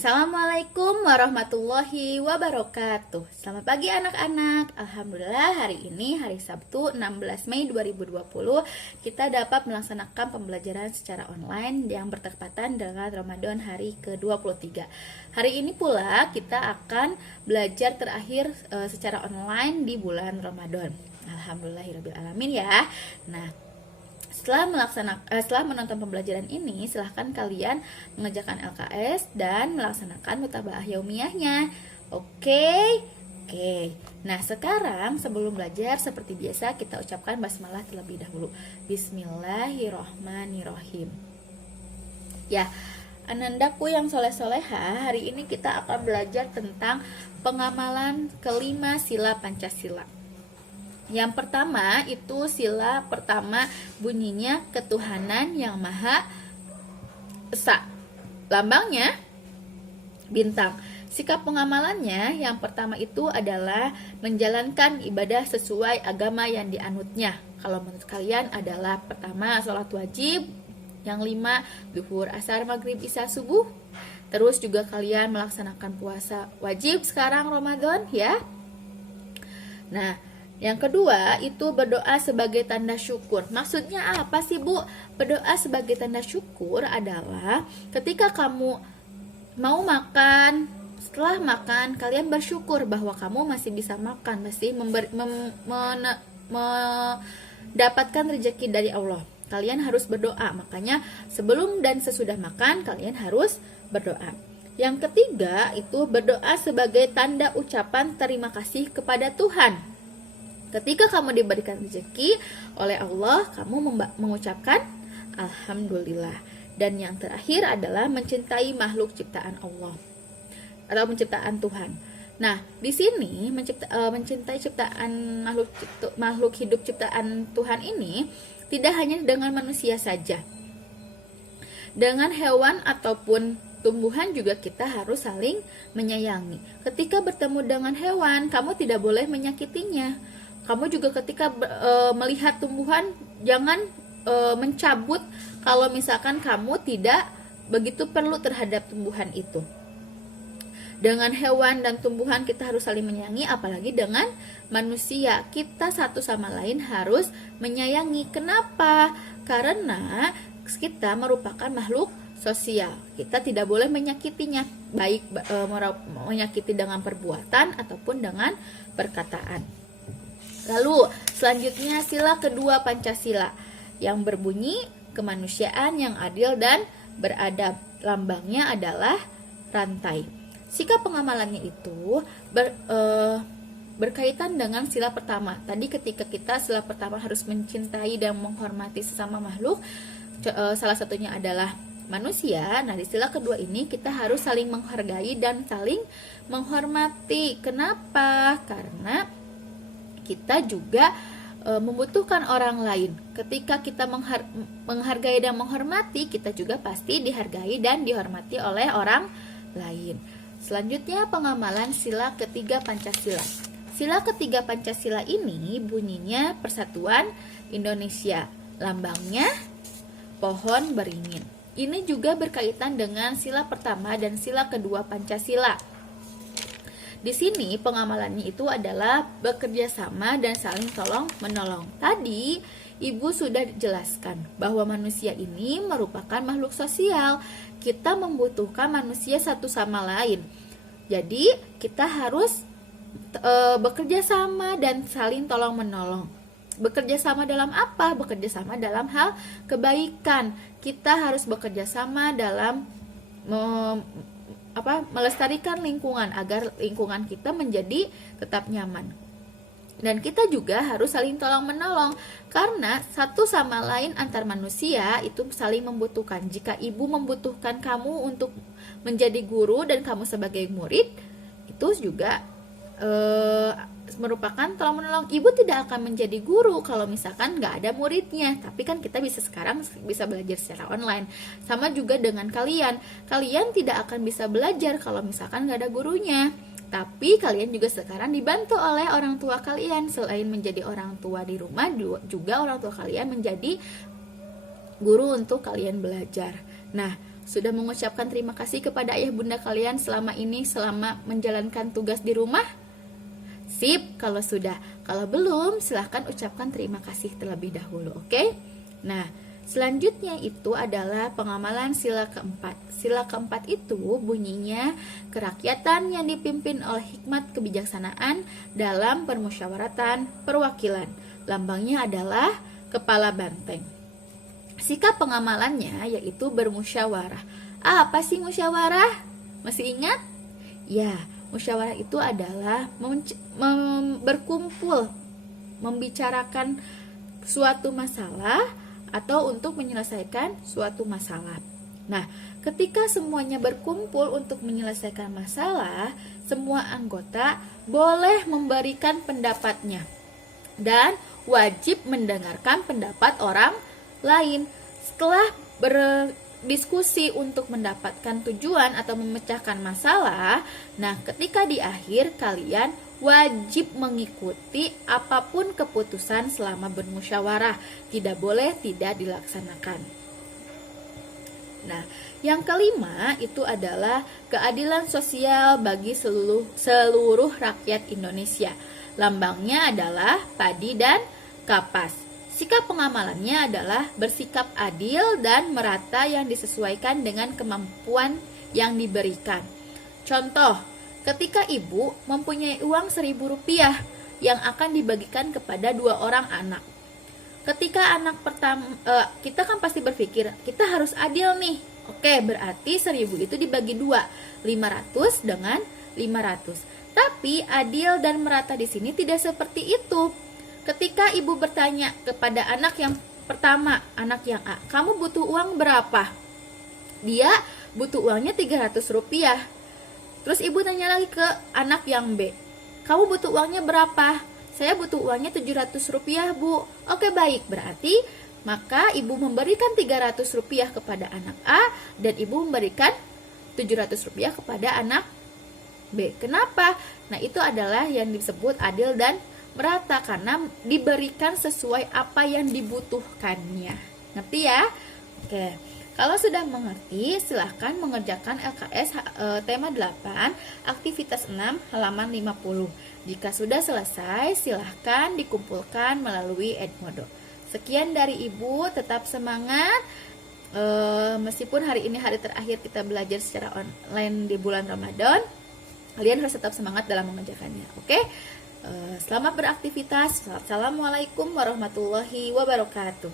Assalamualaikum warahmatullahi wabarakatuh. Selamat pagi anak-anak. Alhamdulillah hari ini hari Sabtu 16 Mei 2020 kita dapat melaksanakan pembelajaran secara online yang bertepatan dengan Ramadan hari ke-23. Hari ini pula kita akan belajar terakhir secara online di bulan Ramadan. Alhamdulillahirrabbilalamin ya. Nah, setelah menonton pembelajaran ini, silahkan kalian mengerjakan LKS dan melaksanakan mutaba'ah yaumiyahnya. Oke. Nah, sekarang sebelum belajar seperti biasa kita ucapkan basmalah terlebih dahulu. Bismillahirrohmanirrohim. Ya, anandaku yang soleh-soleha, hari ini kita akan belajar tentang pengamalan kelima sila Pancasila. Yang pertama itu sila pertama bunyinya ketuhanan yang Maha Esa. Lambangnya bintang. Sikap pengamalannya yang pertama itu adalah menjalankan ibadah sesuai agama yang dianutnya. Kalau menurut kalian adalah pertama sholat wajib, yang 5 zuhur, asar, maghrib, isya, subuh. Terus juga kalian melaksanakan puasa wajib sekarang Ramadan ya. Nah, yang kedua itu berdoa sebagai tanda syukur. Maksudnya apa sih Bu? Berdoa sebagai tanda syukur adalah ketika kamu mau makan, setelah makan kalian bersyukur bahwa kamu masih bisa makan, masih mendapatkan rezeki dari Allah. Kalian harus berdoa. Makanya sebelum dan sesudah makan kalian harus berdoa. Yang ketiga itu berdoa sebagai tanda ucapan terima kasih kepada Tuhan. Ketika kamu diberikan rezeki oleh Allah, kamu mengucapkan Alhamdulillah. Dan yang terakhir adalah mencintai makhluk ciptaan Allah atau menciptaan Tuhan. Nah, di sini mencintai ciptaan makhluk hidup ciptaan Tuhan ini tidak hanya dengan manusia saja. Dengan hewan ataupun tumbuhan juga kita harus saling menyayangi. Ketika bertemu dengan hewan, kamu tidak boleh menyakitinya. Kamu juga ketika melihat tumbuhan jangan mencabut kalau misalkan kamu tidak begitu perlu terhadap tumbuhan itu. Dengan hewan dan tumbuhan kita harus saling menyayangi, apalagi dengan manusia. Kita satu sama lain harus menyayangi. Kenapa? Karena kita merupakan makhluk sosial. Kita tidak boleh menyakitinya, baik menyakiti dengan perbuatan ataupun dengan perkataan. Lalu selanjutnya sila kedua Pancasila yang berbunyi kemanusiaan yang adil dan beradab. Lambangnya adalah rantai. Sikap pengamalannya itu berkaitan dengan sila pertama. Tadi ketika kita sila pertama harus mencintai dan menghormati sesama makhluk, salah satunya adalah manusia. Nah, di sila kedua ini kita harus saling menghargai dan saling menghormati. Kenapa? Karena kita juga membutuhkan orang lain. Ketika kita menghargai dan menghormati, kita juga pasti dihargai dan dihormati oleh orang lain. Selanjutnya pengamalan sila ketiga Pancasila. Sila ketiga Pancasila ini bunyinya Persatuan Indonesia. Lambangnya pohon beringin. Ini juga berkaitan dengan sila pertama dan sila kedua Pancasila. Di sini pengamalannya itu adalah bekerja sama dan saling tolong menolong. Tadi Ibu sudah jelaskan bahwa manusia ini merupakan makhluk sosial. Kita membutuhkan manusia satu sama lain. Jadi kita harus bekerja sama dan saling tolong menolong. Bekerja sama dalam apa? Bekerja sama dalam hal kebaikan. Kita harus bekerja sama dalam melestarikan lingkungan agar lingkungan kita menjadi tetap nyaman. Dan kita juga harus saling tolong menolong karena satu sama lain antar manusia itu saling membutuhkan. Jika ibu membutuhkan kamu untuk menjadi guru dan kamu sebagai murid, itu juga merupakan tolong menolong. Ibu tidak akan menjadi guru kalau misalkan nggak ada muridnya. Tapi kan kita sekarang bisa belajar secara online. Sama juga dengan kalian tidak akan bisa belajar kalau misalkan nggak ada gurunya. Tapi kalian juga sekarang dibantu oleh orang tua kalian. Selain menjadi orang tua di rumah, juga orang tua kalian menjadi guru untuk kalian belajar. Nah, Sudah mengucapkan terima kasih kepada ayah bunda kalian selama ini, selama menjalankan tugas di rumah? Sip, kalau sudah. Kalau belum, silahkan ucapkan terima kasih terlebih dahulu, oke? Nah, selanjutnya itu adalah pengamalan sila keempat. Sila keempat itu bunyinya kerakyatan yang dipimpin oleh hikmat kebijaksanaan dalam permusyawaratan perwakilan. Lambangnya adalah kepala banteng. Sikap pengamalannya yaitu bermusyawarah. Apa sih musyawarah? Masih ingat? Ya, musyawarah itu adalah berkumpul, membicarakan suatu masalah atau untuk menyelesaikan suatu masalah. Nah, ketika semuanya berkumpul untuk menyelesaikan masalah, semua anggota boleh memberikan pendapatnya dan wajib mendengarkan pendapat orang lain. Setelah berdiskusi untuk mendapatkan tujuan atau memecahkan masalah, nah ketika di akhir kalian wajib mengikuti apapun keputusan selama bermusyawarah, tidak boleh tidak dilaksanakan. Nah, yang kelima itu adalah keadilan sosial bagi seluruh rakyat Indonesia. Lambangnya adalah padi dan kapas. Sikap pengamalannya adalah bersikap adil dan merata yang disesuaikan dengan kemampuan yang diberikan. Contoh, ketika ibu mempunyai uang Rp1.000 yang akan dibagikan kepada 2 orang anak. Ketika anak pertama, kita kan pasti berpikir, kita harus adil nih. Oke, berarti 1.000 itu dibagi 2, 500 dengan 500. Tapi adil dan merata di sini tidak seperti itu. Ketika ibu bertanya kepada anak yang pertama, anak yang A, kamu butuh uang berapa? Dia butuh uangnya Rp300. Terus ibu tanya lagi ke anak yang B, kamu butuh uangnya berapa? Saya butuh uangnya Rp700, Bu. Oke, baik, berarti maka ibu memberikan Rp300 kepada anak A dan ibu memberikan Rp700 kepada anak B. Kenapa? Nah, itu adalah yang disebut adil dan merata karena diberikan sesuai apa yang dibutuhkannya. Ngerti ya? Oke. Kalau sudah mengerti, silahkan mengerjakan LKS tema 8, aktivitas 6, halaman 50. Jika sudah selesai, silahkan dikumpulkan melalui Edmodo. Sekian dari Ibu, tetap semangat. Meskipun hari ini hari terakhir kita belajar secara online di bulan Ramadan, kalian harus tetap semangat dalam mengerjakannya. Oke? Selamat beraktivitas. Assalamualaikum warahmatullahi wabarakatuh.